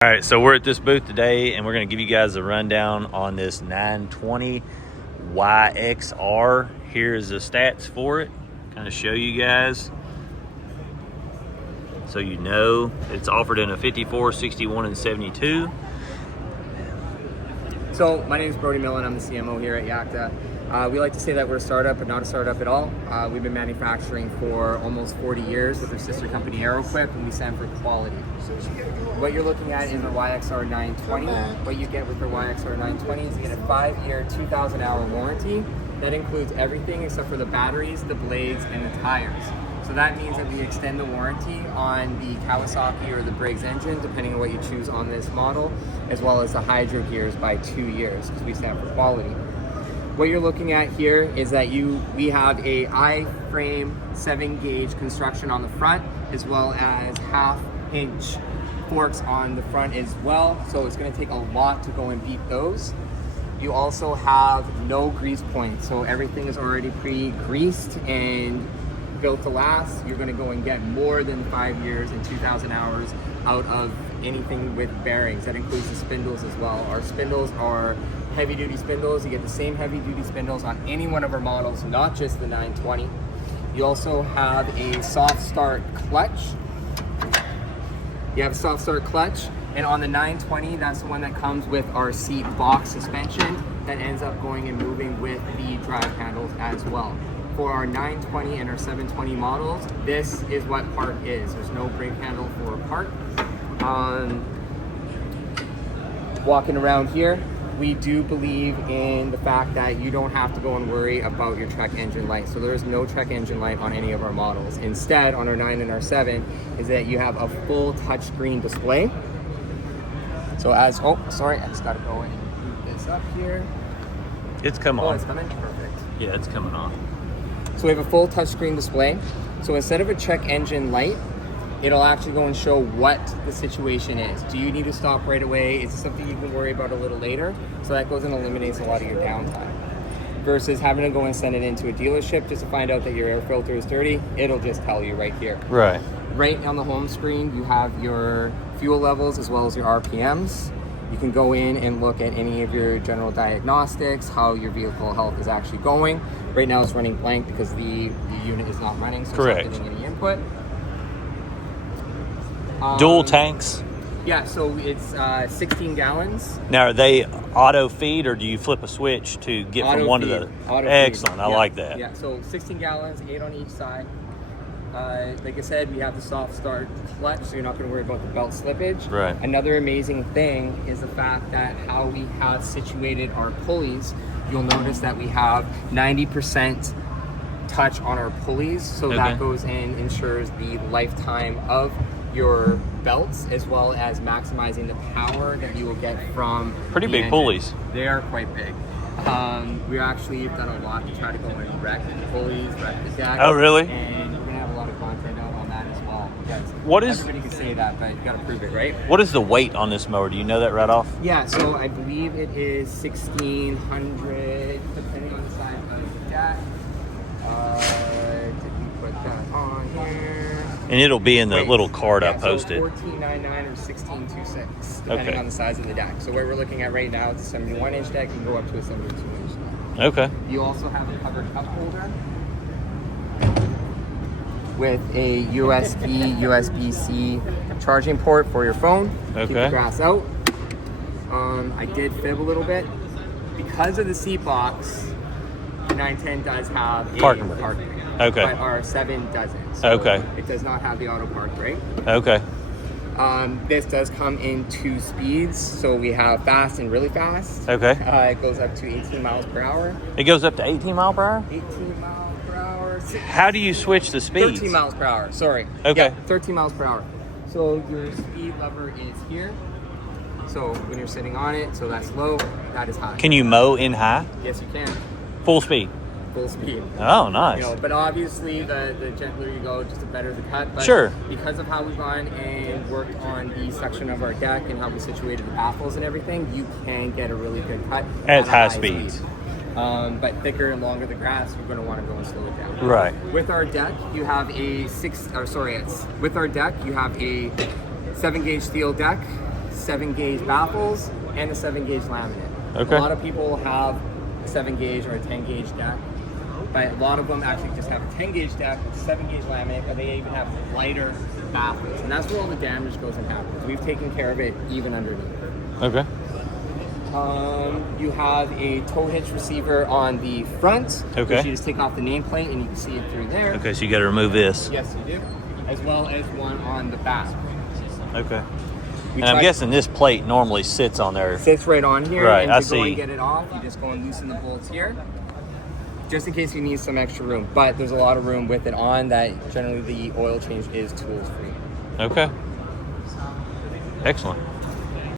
All right, so we're at this booth today, and we're going to give you guys a rundown on this 920 YXR. Here's the stats for it. Kind of show you guys so you know. It's offered in a 54, 61, and 72. So my name is Brody Millen. I'm the CMO here at Yakta. We like to say that we're a startup, but not a startup at all. We've been manufacturing for almost 40 years with our sister company AeroQuip, and we stand for quality. What you're looking at is our YXR 920. What you get with our YXR 920 is you get a 5-year, 2,000-hour warranty. That includes everything except for the batteries, the blades, and the tires. So that means that we extend the warranty on the Kawasaki or the Briggs engine, depending on what you choose on this model, as well as the hydro gears by 2 years, because we stand for quality. What you're looking at here is that we have a I-frame 7-gauge construction on the front, as well as half-inch forks on the front as well. So it's going to take a lot to go and beat those. You also have no grease points, so everything is already pre-greased and built to last. You're going to go and get more than 5 years and 2,000 hours out of anything with bearings. That includes the spindles as well. Our spindles are heavy duty spindles. You get the same heavy duty spindles on any one of our models, not just the 920. You also have a soft start clutch. You have a soft start clutch, and on the 920, that's the one that comes with our seat box suspension that ends up going and moving with the drive handles as well. For our 920 and our 720 models, this is what park is. There's no brake handle for park. Walking around here, we do believe in the fact that you don't have to go and worry about your Trek engine light. So there is no Trek engine light on any of our models. Instead, on our 9 and our 7, is that you have a full touchscreen display. So I just gotta go and move this up here. It's coming on. Oh, it's coming? Perfect. Yeah, it's coming on. So we have a full touchscreen display. So instead of a check engine light, it'll actually go and show what the situation is. Do you need to stop right away? Is it something you can worry about a little later? So that goes and eliminates a lot of your downtime. Versus having to go and send it into a dealership just to find out that your air filter is dirty, it'll just tell you right here. Right. Right on the home screen, you have your fuel levels as well as your RPMs. You can go in and look at any of your general diagnostics, how your vehicle health is actually going. Right now it's running blank because the unit is not running, so Correct. it's not getting any input. Dual tanks. Yeah, so it's 16 gallons. Now, are they auto feed, or do you flip a switch to get Auto from one feed. to the Auto Excellent. feed. I like that. Yeah, so 16 gallons, 8 on each side. Like I said, we have the soft start clutch, so you're not going to worry about the belt slippage. Right. Another amazing thing is the fact that how we have situated our pulleys. You'll notice that we have 90% touch on our pulleys, so that goes in, ensures the lifetime of your belts, as well as maximizing the power that you will get from Pretty the big engine. pulleys. They are quite big. We actually have done a lot to try to go and wreck the pulleys, wreck the deck. Oh, really? And we're gonna have a lot of content out on that as well. Yes. Everybody can say that, but you gotta prove it, right? What is the weight on this mower? Do you know that right off? Yeah, so I believe it is 1,600, depending on the size of the deck. Did we put that on here? And it'll be in the little card I posted. So 1499 or 1626, depending on the size of the deck. So what we're looking at right now, it's a 71-inch deck. You can go up to a 72-inch deck. Okay. You also have a covered cup holder with a USB-C charging port for your phone. Keep the grass out. I did fib a little bit. Because of the seat box, the 910 does have a parking brake. Okay. But our 7 doesn't. So it does not have the auto park brake. Okay. This does come in 2 speeds, so we have fast and really fast. Okay. It goes up to 18 miles per hour. It goes up to 18 mile per hour? 18 miles per hour. How do you switch the speeds? 13 miles per hour, sorry. Okay. Yeah, 13 miles per hour. So your speed lever is here. So when you're sitting on it, so that's low, that is high. Can you mow in high? Yes, you can. Full speed? Full speed. Oh, nice. You know, but obviously the gentler you go, just the better the cut. But sure. Because of how we've gone and worked on the section of our deck and how we situated the baffles and everything, you can get a really good cut at high speeds. Speed. But thicker and longer the grass, you're going to want to go and slow it down. Right. With our deck, you have with our deck, you have a 7-gauge steel deck, 7-gauge baffles and a 7-gauge laminate. Okay. A lot of people have a 7-gauge or a 10-gauge deck, but a lot of them actually just have a 10-gauge deck, 7-gauge laminate, but they even have lighter baffles, and that's where all the damage goes and happens. We've taken care of it even underneath. Okay. You have a tow hitch receiver on the front. Okay. Which you just take off the nameplate and you can see it through there. Okay, so you got to remove this. Yes, you do. As well as one on the back. Okay. And I'm guessing this plate normally sits on there. Sits right on here. Right, and I to go see. and get it off, you just go and loosen the bolts here. Just in case you need some extra room. But there's a lot of room with it on that generally the oil change is tools free. Okay. Excellent.